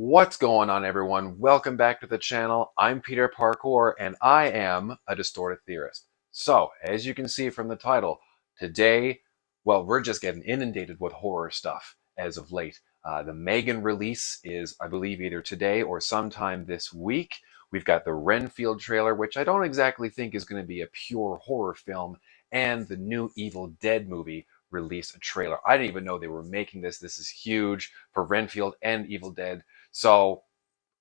What's going on, everyone? Welcome back to the channel. I'm Peter Parkour, and I am a distorted theorist. So, as you can see from the title, today, well, we're just getting inundated with horror stuff as of late. The Megan release is, I believe, either today or sometime this week. We've got the Renfield trailer, which I don't exactly think is going to be a pure horror film, and the new Evil Dead movie released a trailer. I didn't even know they were making this. This is huge for Renfield and Evil Dead. So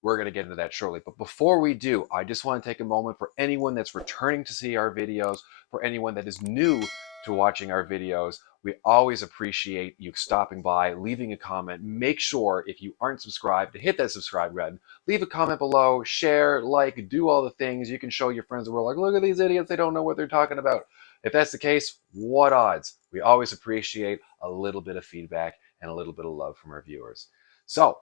we're going to get into that shortly. But before we do, I just want to take a moment for anyone that's returning to see our videos, for anyone that is new to watching our videos. We always appreciate you stopping by, leaving a comment. Make sure, if you aren't subscribed, to hit that subscribe button. Leave a comment below, share, like, do all the things. You can show your friends the world, like, look at these idiots, they don't know what they're talking about. If that's the case, what odds? We always appreciate a little bit of feedback and a little bit of love from our viewers. So,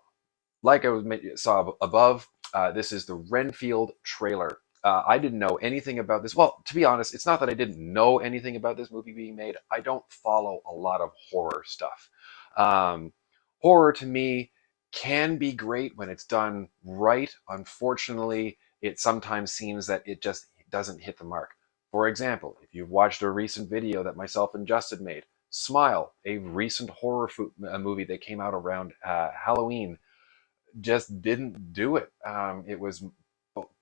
like I saw above, this is the Renfield trailer. I didn't know anything about this. Well, to be honest, it's not that I didn't know anything about this movie being made. I don't follow a lot of horror stuff. Horror to me can be great when it's done right. Unfortunately, it sometimes seems that it just doesn't hit the mark. For example, if you've watched a recent video that myself and Justin made, Smile, a recent horror movie that came out around Halloween, just didn't do it. It was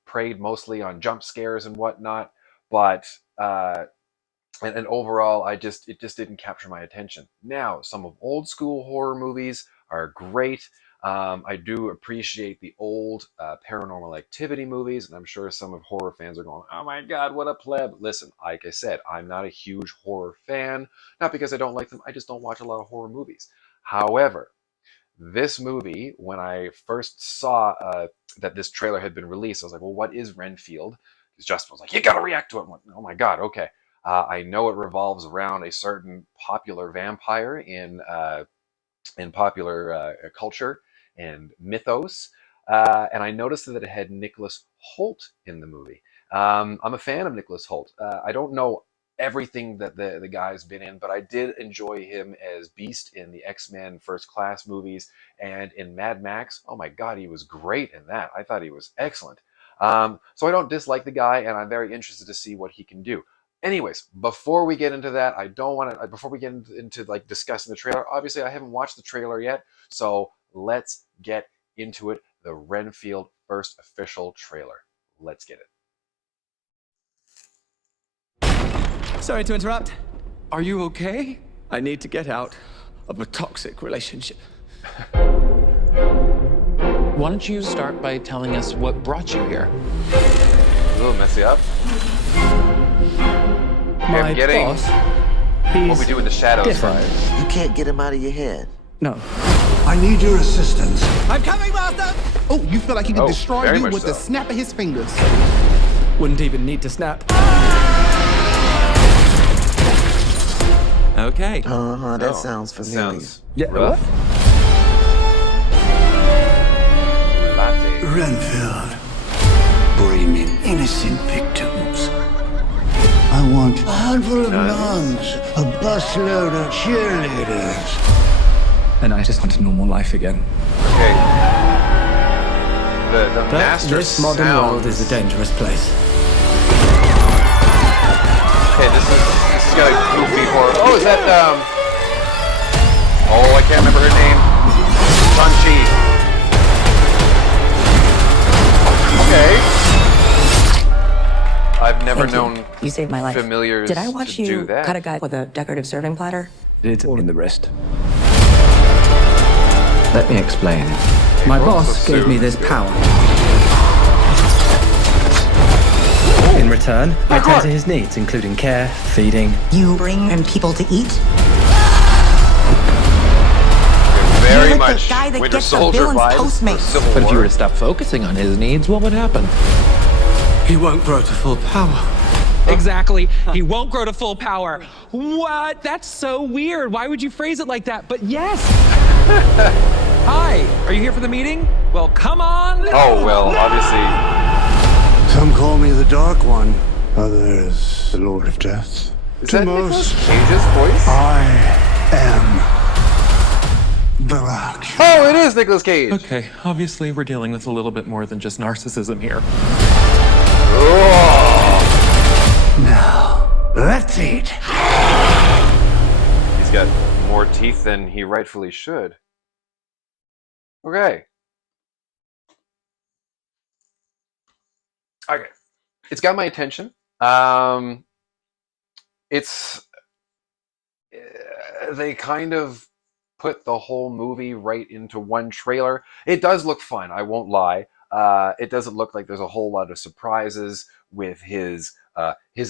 preyed mostly on jump scares and whatnot, but and overall, it just didn't capture my attention. Now, some of old school horror movies are great. I do appreciate the old Paranormal Activity movies, and I'm sure some of horror fans are going, oh my God, what a pleb. Listen, like I said, I'm not a huge horror fan, not because I don't like them, I just don't watch a lot of horror movies. However, this movie, when I first saw that this trailer had been released, I was like, well, what is Renfield? Because Justin was like, you gotta react to it. I'm like, oh my God, okay. I know it revolves around a certain popular vampire in popular culture and mythos. And I noticed that it had Nicholas Hoult in the movie. I'm a fan of Nicholas Hoult. I don't know everything that the guy's been in, but I did enjoy him as Beast in the X-Men First Class movies and in Mad Max. Oh my God, he was great in that. I thought he was excellent. So I don't dislike the guy, and I'm very interested to see what he can do. Anyways, before we get into that, before we get into like discussing the trailer, obviously I haven't watched the trailer yet, so let's get into it. The Renfield first official trailer. Let's get it. Sorry to interrupt. Are you okay? I need to get out of a toxic relationship. Why don't you start by telling us what brought you here? A little messy up. My boss, he's what we do in the shadows. different. You can't get him out of your head. No. I need your assistance. I'm coming, master! Oh, you feel like he could destroy very you much with the so. snap of his fingers. Wouldn't even need to snap. Okay. That sounds familiar. Yeah. rough. Latte. Renfield, bring in innocent victims. I want a handful of nuns, a busload of cheerleaders. And I just want a normal life again. Okay. The But master this modern sounds... world is a dangerous place. Okay, this is got a goofy horror. Oh, is that oh, I can't remember her name. Shang-Chi. Okay. I've never known You saved my life. familiars Did I watch to do you that. cut a guy with a decorative serving platter? It's all in the wrist. Let me explain. My boss so gave me this power. In return, I tend to his needs, including care, feeding. You bring in people to eat? Very You're like much the guy that Winter gets the Soldier villain's vibes. Postmates. Civil But if you War. were to stop focusing on his needs, what would happen? He won't grow to full power. Exactly. He won't grow to full power. What? That's so weird. Why would you phrase it like that? But yes. Hi. Are you here for the meeting? Well, come on. Oh, well, obviously. Some call me the Dark One, others the Lord of Death. Is To that most, Nicolas Cage's voice? I am interaction. Oh, it is Nicolas Cage. Okay, obviously we're dealing with a little bit more than just narcissism here. Now, let's eat. He's got more teeth than he rightfully should. Okay. Okay. It's got my attention. It's they kind of put the whole movie right into one trailer. It does look fun, I won't lie. It doesn't look like there's a whole lot of surprises with his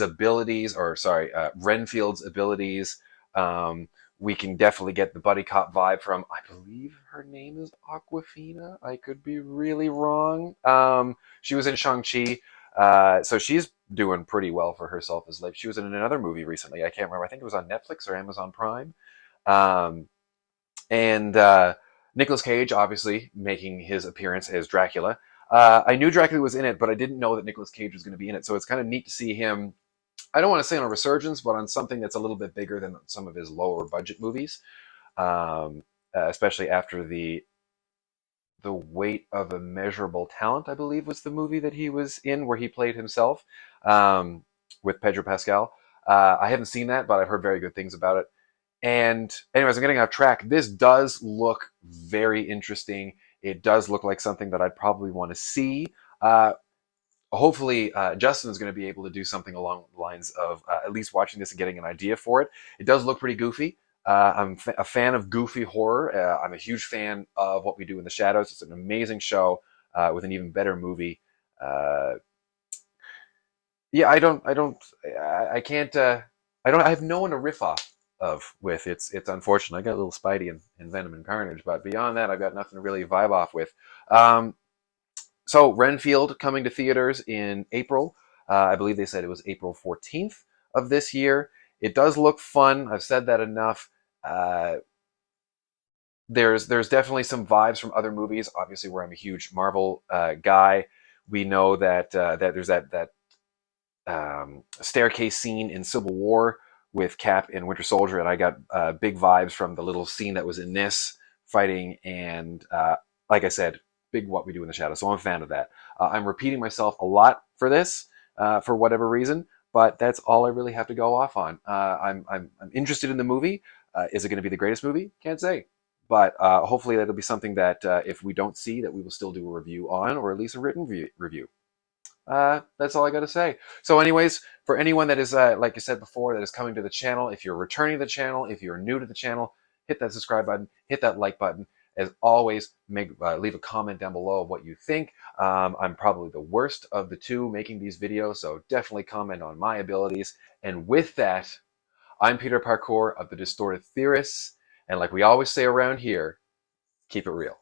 abilities, or sorry, Renfield's abilities. We can definitely get the buddy cop vibe from, I believe her name is Aquafina. I could be really wrong. She was in Shang-Chi, so she's doing pretty well for herself as late. She was in another movie recently. I can't remember. I think it was on Netflix or Amazon Prime. And Nicolas Cage, obviously, making his appearance as Dracula. I knew Dracula was in it, but I didn't know that Nicolas Cage was going to be in it. So it's kind of neat to see him, I don't want to say on a resurgence, but on something that's a little bit bigger than some of his lower budget movies, especially after the Weight of Immeasurable Talent, I believe, was the movie that he was in, where he played himself with Pedro Pascal. I haven't seen that, but I've heard very good things about it. And anyways, I'm getting off track. This does look very interesting. It does look like something that I'd probably want to see. Hopefully, Justin is going to be able to do something along the lines of at least watching this and getting an idea for it. It does look pretty goofy. I'm a fan of goofy horror. I'm a huge fan of What We Do in the Shadows. It's an amazing show with an even better movie. Yeah, I have no one to riff off of with. It's unfortunate. I got a little Spidey and Venom and Carnage, but beyond that, I've got nothing to really vibe off with. So Renfield coming to theaters in April. I believe they said it was April 14th of this year. It does look fun. I've said that enough. There's definitely some vibes from other movies. Obviously, where I'm a huge Marvel guy, we know that there's that staircase scene in Civil War with Cap and Winter Soldier, and I got big vibes from the little scene that was in this fighting, and like I said, big What We Do in the Shadows. So I'm a fan of that. I'm repeating myself a lot for this for whatever reason, but that's all I really have to go off on. I'm interested in the movie. Is it going to be the greatest movie? Can't say. But hopefully that'll be something that if we don't see, that we will still do a review on, or at least a written review. That's all I got to say. So anyways, for anyone that is, like I said before, that is coming to the channel, if you're returning to the channel, if you're new to the channel, hit that subscribe button, hit that like button. As always, leave a comment down below of what you think. I'm probably the worst of the two making these videos, so definitely comment on my abilities. And with that, I'm Peter Parkour of the Distorted Theorists, and like we always say around here, keep it real.